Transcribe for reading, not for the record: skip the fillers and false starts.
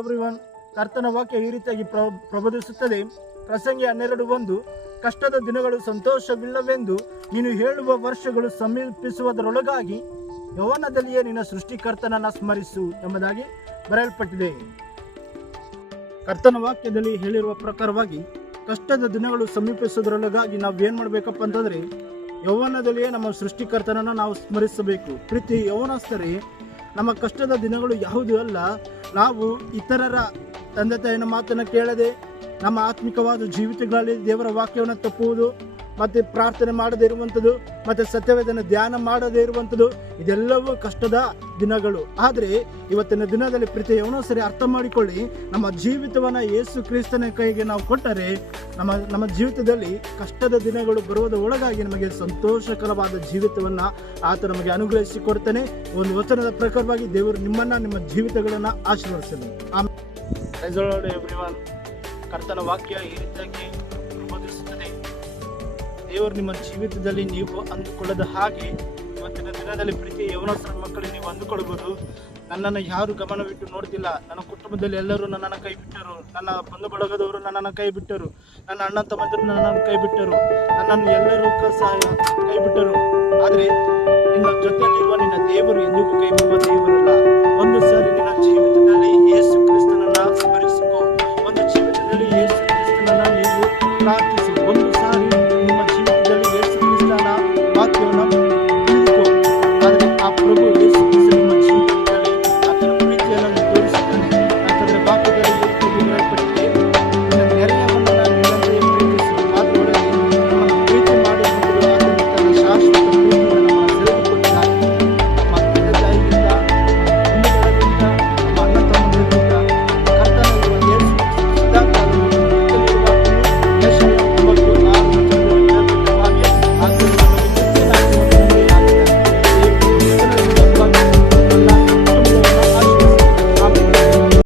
Everyone, ಕರ್ತನ ವಾಕ್ಯ ಈ ರೀತಿಯಾಗಿ ಪ್ರಬೋಧಿಸುತ್ತದೆ. ಪ್ರಸಂಗಿ 12:1, ಕಷ್ಟದ ದಿನಗಳು ಸಂತೋಷವಿಲ್ಲವೆಂದು ನೀನು ಹೇಳುವ ವರ್ಷಗಳು ಸಮೀಪಿಸುವುದರೊಳಗಾಗಿ ಯೌವನದಲ್ಲಿಯೇ ನಿನ್ನ ಸೃಷ್ಟಿಕರ್ತನನ್ನು ಸ್ಮರಿಸು ಎಂಬುದಾಗಿ ಬರೆಯಲ್ಪಟ್ಟಿದೆ. ಕರ್ತನ ವಾಕ್ಯದಲ್ಲಿ ಹೇಳಿರುವ ಪ್ರಕಾರವಾಗಿ ಕಷ್ಟದ ದಿನಗಳು ಸಮೀಪಿಸುವುದರೊಳಗಾಗಿ ನಾವು ಏನು ಮಾಡಬೇಕಪ್ಪ ಅಂತಂದರೆ, ಯೌವನದಲ್ಲಿಯೇ ನಮ್ಮ ಸೃಷ್ಟಿಕರ್ತನನ್ನು ನಾವು ಸ್ಮರಿಸಬೇಕು. ಪ್ರೀತಿ ಯೌವನಸ್ಥರೇ, ನಮ್ಮ ಕಷ್ಟದ ದಿನಗಳು ಯಾವುದೂ ಅಲ್ಲ. ನಾವು ಇತರರ ತಂದೆ ತಾಯಿನ ಮಾತನ್ನು ಕೇಳದೆ ನಮ್ಮ ಆತ್ಮಿಕವಾದ ಜೀವಿತಗಳಲ್ಲಿ ದೇವರ ವಾಕ್ಯವನ್ನು ತಪ್ಪುವುದು, ಮತ್ತು ಪ್ರಾರ್ಥನೆ ಮಾಡದೇ ಇರುವಂಥದ್ದು, ಮತ್ತು ಸತ್ಯವೇದನ ಧ್ಯಾನ ಮಾಡದೇ ಇರುವಂಥದ್ದು, ಇದೆಲ್ಲವೂ ಕಷ್ಟದ ದಿನಗಳು. ಆದರೆ ಇವತ್ತಿನ ದಿನದಲ್ಲಿ ಪ್ರೀತಿ ಯೌವನಸ್ಥರೇ ಅರ್ಥ ಮಾಡಿಕೊಳ್ಳಿ, ನಮ್ಮ ಜೀವಿತವನ್ನು ಯೇಸು ಕ್ರಿಸ್ತನ ಕೈಗೆ ನಾವು ಕೊಟ್ಟರೆ ನಮ್ಮ ಜೀವಿತದಲ್ಲಿ ಕಷ್ಟದ ದಿನಗಳು ಬರುವುದರ ಒಳಗಾಗಿ ನಮಗೆ ಸಂತೋಷಕರವಾದ ಜೀವಿತವನ್ನು ಆತ ನಮಗೆ ಅನುಗ್ರಹಿಸಿ ಕೊಡ್ತಾನೆ. ಒಂದು ವಚನದ ಪ್ರಕಾರವಾಗಿ ದೇವರು ನಿಮ್ಮನ್ನು, ನಿಮ್ಮ ಜೀವಿತಗಳನ್ನು ಆಶೀರ್ವದಿಸಲಿ. ಎವ್ರಿವನ್, ಕರ್ತನ ವಾಕ್ಯ ಈ ರೀತಿಯಾಗಿ ಪ್ರಬೋಧಿಸುತ್ತದೆ. ದೇವರು ನಿಮ್ಮ ಜೀವಿತದಲ್ಲಿ ನೀವು ಅಂದುಕೊಳ್ಳದ ಹಾಗೆ ಇವತ್ತಿನ ದಿನದಲ್ಲಿ ಪ್ರೀತಿ ಯೌವನಸ್ಥರ ಮಕ್ಕಳಿಗೆ ನೀವು ಅಂದುಕೊಳ್ಬೋದು. ನನ್ನನ್ನು ಯಾರು ಗಮನವಿಟ್ಟು ನೋಡ್ತಿಲ್ಲ, ನನ್ನ ಕುಟುಂಬದಲ್ಲಿ ಎಲ್ಲರೂ ನನ್ನನ್ನು ಕೈ ಬಿಟ್ಟರು, ನನ್ನ ಬಂಧು ಬಳಗದವರು ನನ್ನನ್ನು ಕೈ ಬಿಟ್ಟರು, ನನ್ನ ಅಣ್ಣ ತಮ್ಮಂದಿರು ನನ್ನನ್ನು ಕೈ ಬಿಟ್ಟರು, ನನ್ನನ್ನು ಎಲ್ಲರೂ ಸಹ ಕೈ ಬಿಟ್ಟರು. ಆದರೆ ನಿನ್ನ ಜೊತೆಯಲ್ಲಿರುವ ನಿನ್ನ ದೇವರು ಎಂದಿಗೂ ಕೈ ಬಿಡುವ ದೇವರಲ್ಲ. ಒಂದು ಸಾರಿ ನಿನ್ನ ಜೀವಿತದಲ್ಲಿ